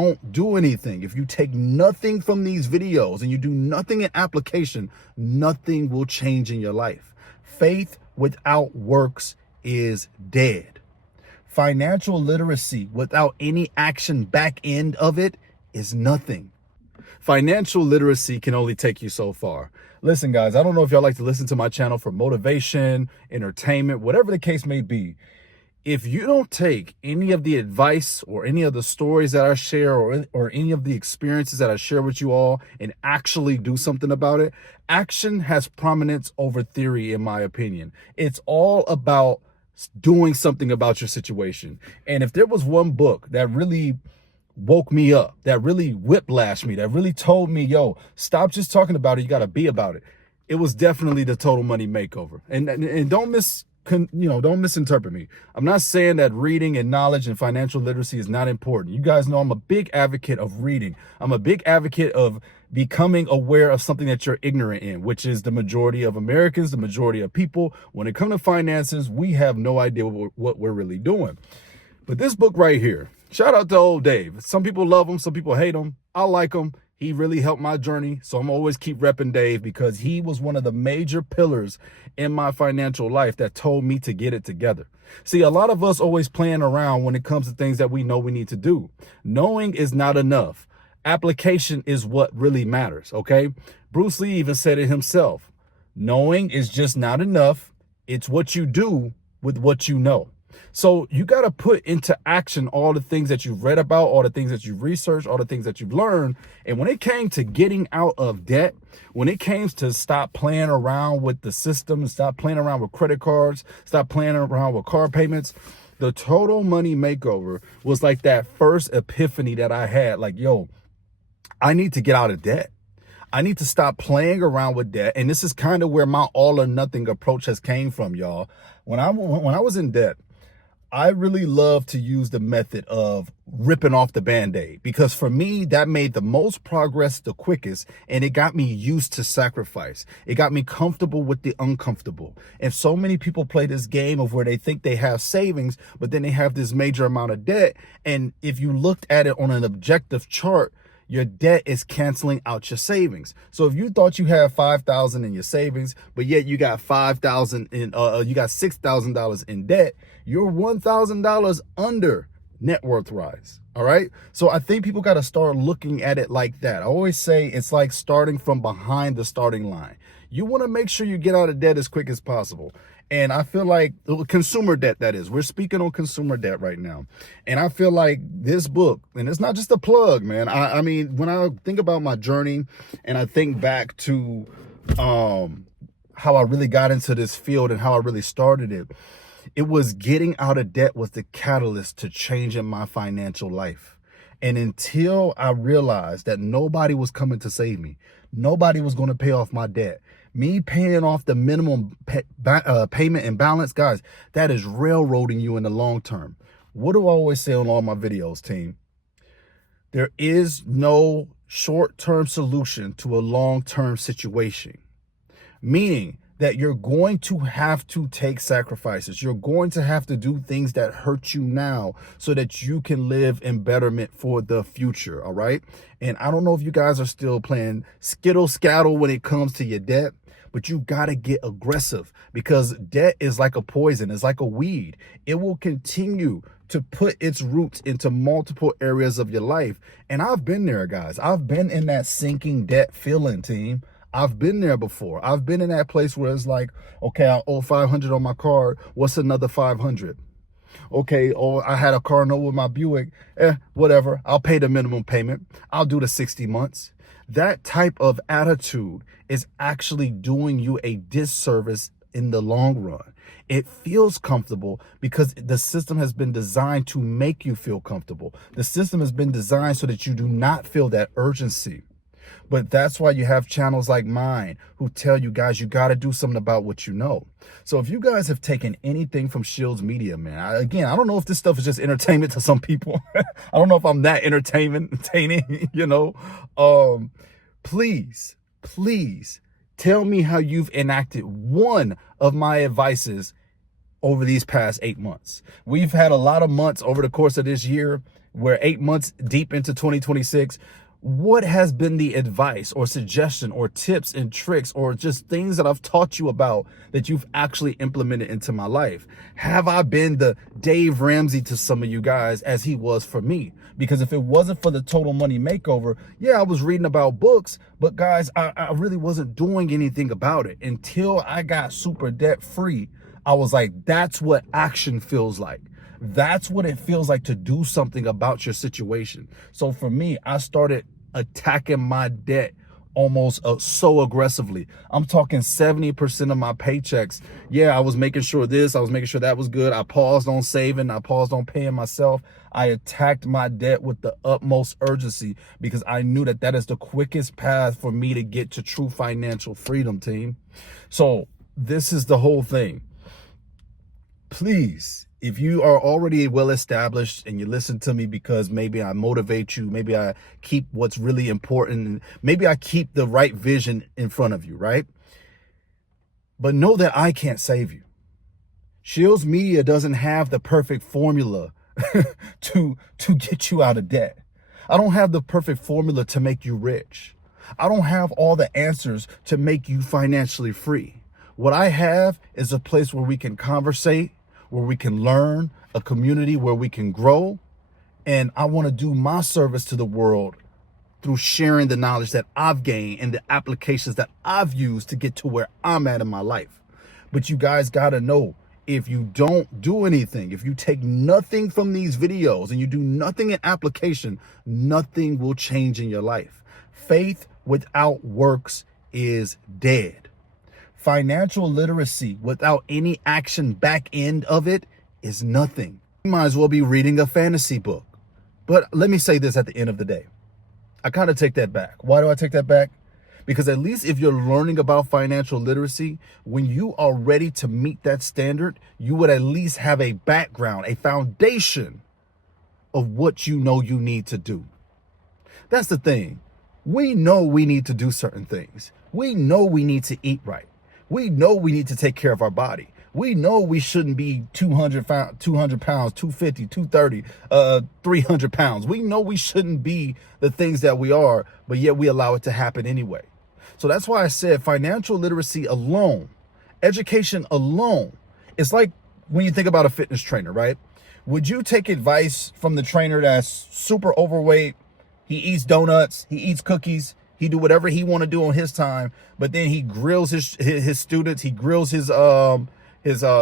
don't do anything, if you take nothing from these videos and you do nothing in application, nothing will change in your life. Faith without works is dead. Financial literacy without any action back end of it is nothing. Financial literacy can only take you so far. Listen, guys, I don't know if y'all like to listen to my channel for motivation, entertainment, whatever the case may be. If you don't take any of the advice or any of the stories that I share or any of the experiences that I share with you all and actually do something about it, action has prominence over theory, in my opinion. It's all about doing something about your situation. And if there was one book that really woke me up, that really whiplashed me, that really told me, yo, stop just talking about it, you got to be about it, it was definitely The Total Money Makeover. And don't misinterpret me. I'm not saying that reading and knowledge and financial literacy is not important. You guys know I'm a big advocate of reading. I'm a big advocate of becoming aware of something that you're ignorant in, which is the majority of Americans, the majority of people. When it comes to finances, we have no idea what we're really doing. But this book right here, shout out to old Dave. Some people love him, some people hate him. I like him. He really helped my journey. So I'm always keep repping Dave because he was one of the major pillars in my financial life that told me to get it together. See, a lot of us always playing around when it comes to things that we know we need to do. Knowing is not enough. Application is what really matters, okay? Bruce Lee even said it himself. Knowing is just not enough. It's what you do with what you know. So you got to put into action all the things that you've read about, all the things that you've researched, all the things that you've learned. And when it came to getting out of debt, when it came to stop playing around with the system, stop playing around with credit cards, stop playing around with car payments, the Total Money Makeover was like that first epiphany that I had. Like, yo, I need to get out of debt. I need to stop playing around with debt. And this is kind of where my all or nothing approach has came from, y'all. When I was in debt, I really love to use the method of ripping off the Band-Aid because for me, that made the most progress the quickest, and it got me used to sacrifice. It got me comfortable with the uncomfortable. And so many people play this game of where they think they have savings, but then they have this major amount of debt. And if you looked at it on an objective chart, your debt is canceling out your savings. So if you thought you had $5,000 in your savings, but yet you got $5,000 in, you got $6,000 in debt, you're $1,000 under net worth rise. All right. So I think people got to start looking at it like that. I always say it's like starting from behind the starting line. You want to make sure you get out of debt as quick as possible. And I feel like consumer debt, that is, we're speaking on consumer debt right now. And I feel like this book, and it's not just a plug, man. I mean, when I think about my journey and I think back to how I really got into this field and how I really started it, it was getting out of debt was the catalyst to changing my financial life. And until I realized that nobody was coming to save me, nobody was going to pay off my debt, me paying off the minimum payment and balance, guys, that is railroading you in the long term. What do I always say on all my videos, team? There is no short-term solution to a long-term situation, meaning that you're going to have to take sacrifices. You're going to have to do things that hurt you now so that you can live in betterment for the future, all right? And I don't know if you guys are still playing skittle scattle when it comes to your debt, but you got to get aggressive because debt is like a poison. It's like a weed. It will continue to put its roots into multiple areas of your life. And I've been there, guys. I've been in that sinking debt feeling, team. I've been there before. I've been in that place where it's like, okay, I owe 500 on my card. What's another 500? Okay, oh, I had a car note with my Buick. Whatever. I'll pay the minimum payment. I'll do the 60 months. That type of attitude is actually doing you a disservice in the long run. It feels comfortable because the system has been designed to make you feel comfortable. The system has been designed so that you do not feel that urgency. But that's why you have channels like mine who tell you guys, you got to do something about what you know. So if you guys have taken anything from Shields Media, man, I don't know if this stuff is just entertainment to some people. I don't know if I'm that entertaining, you know. Please tell me how you've enacted one of my advices over these past 8 months. We've had a lot of months over the course of this year. We're 8 months deep into 2026. What has been the advice or suggestion or tips and tricks or just things that I've taught you about that you've actually implemented into my life? Have I been the Dave Ramsey to some of you guys as he was for me? Because if it wasn't for the Total Money Makeover, yeah, I was reading about books, but guys, I really wasn't doing anything about it until I got super debt free. I was like, that's what action feels like. That's what it feels like to do something about your situation. So for me, I started attacking my debt almost so aggressively. I'm talking 70% of my paychecks. Yeah, I was making sure this, I was making sure that was good. I paused on saving, I paused on paying myself. I attacked my debt with the utmost urgency because I knew that that is the quickest path for me to get to true financial freedom, team. So this is the whole thing. Please, if you are already well established and you listen to me because maybe I motivate you, maybe I keep what's really important, and maybe I keep the right vision in front of you, right? But know that I can't save you. Shields Media doesn't have the perfect formula to get you out of debt. I don't have the perfect formula to make you rich. I don't have all the answers to make you financially free. What I have is a place where we can conversate, where we can learn, a community where we can grow. And I want to do my service to the world through sharing the knowledge that I've gained and the applications that I've used to get to where I'm at in my life. But you guys got to know, if you don't do anything, if you take nothing from these videos and you do nothing in application, nothing will change in your life. Faith without works is dead. Financial literacy without any action back end of it is nothing. You might as well be reading a fantasy book. But let me say this at the end of the day. I kind of take that back. Why do I take that back? Because at least if you're learning about financial literacy, when you are ready to meet that standard, you would at least have a background, a foundation of what you know you need to do. That's the thing. We know we need to do certain things. We know we need to eat right. We know we need to take care of our body. We know we shouldn't be 200 pounds, 250, 230, 300 pounds. We know we shouldn't be the things that we are, but yet we allow it to happen anyway. So that's why I said financial literacy alone, education alone, it's like when you think about a fitness trainer, right? Would you take advice from the trainer that's super overweight? He eats donuts, he eats cookies, he do whatever he want to do on his time, but then he grills his students, he grills his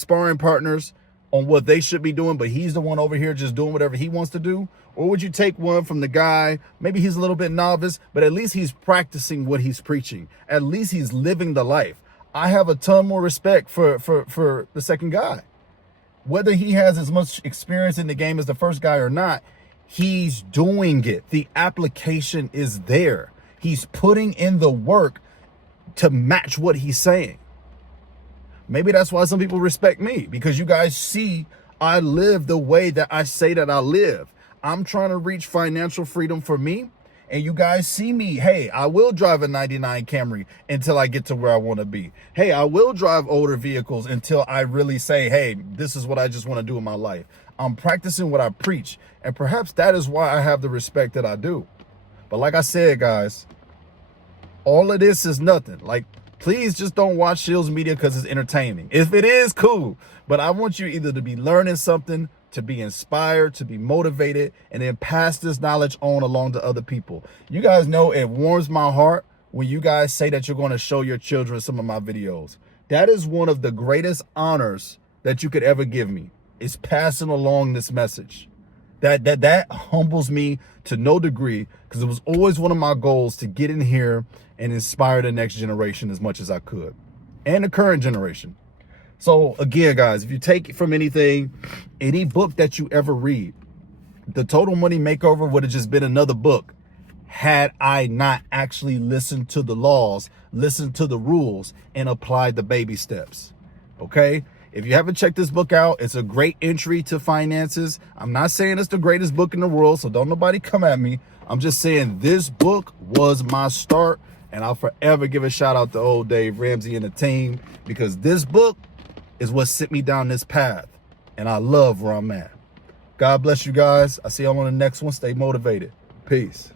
sparring partners on what they should be doing, but he's the one over here just doing whatever he wants to do? Or would you take one from the guy, maybe he's a little bit novice, but at least he's practicing what he's preaching. At least he's living the life. I have a ton more respect for the second guy. Whether he has as much experience in the game as the first guy or not, he's doing it. The application is there. He's putting in the work to match what he's saying. Maybe that's why some people respect me, because you guys see I live the way that I say that I live. I'm trying to reach financial freedom for me, and you guys see me. Hey, I will drive a 99 Camry until I get to where I want to be. Hey, I will drive older vehicles until I really say, hey, this is what I just want to do in my life. I'm practicing what I preach, and perhaps that is why I have the respect that I do. But like I said, guys, all of this is nothing. Like, please just don't watch Shields Media because it's entertaining. If it is, cool. But I want you either to be learning something, to be inspired, to be motivated, and then pass this knowledge on along to other people. You guys know it warms my heart when you guys say that you're going to show your children some of my videos. That is one of the greatest honors that you could ever give me, is passing along this message. That humbles me to no degree, because it was always one of my goals to get in here and inspire the next generation as much as I could, and the current generation. So again, guys, if you take from anything, any book that you ever read, the Total Money Makeover would have just been another book had I not actually listened to the laws, listened to the rules, and applied the baby steps. Okay? If you haven't checked this book out, it's a great entry to finances. I'm not saying it's the greatest book in the world, so don't nobody come at me. I'm just saying this book was my start, and I'll forever give a shout out to old Dave Ramsey and the team, because this book is what sent me down this path, and I love where I'm at. God bless you guys. I see y'all on the next one. Stay motivated. Peace.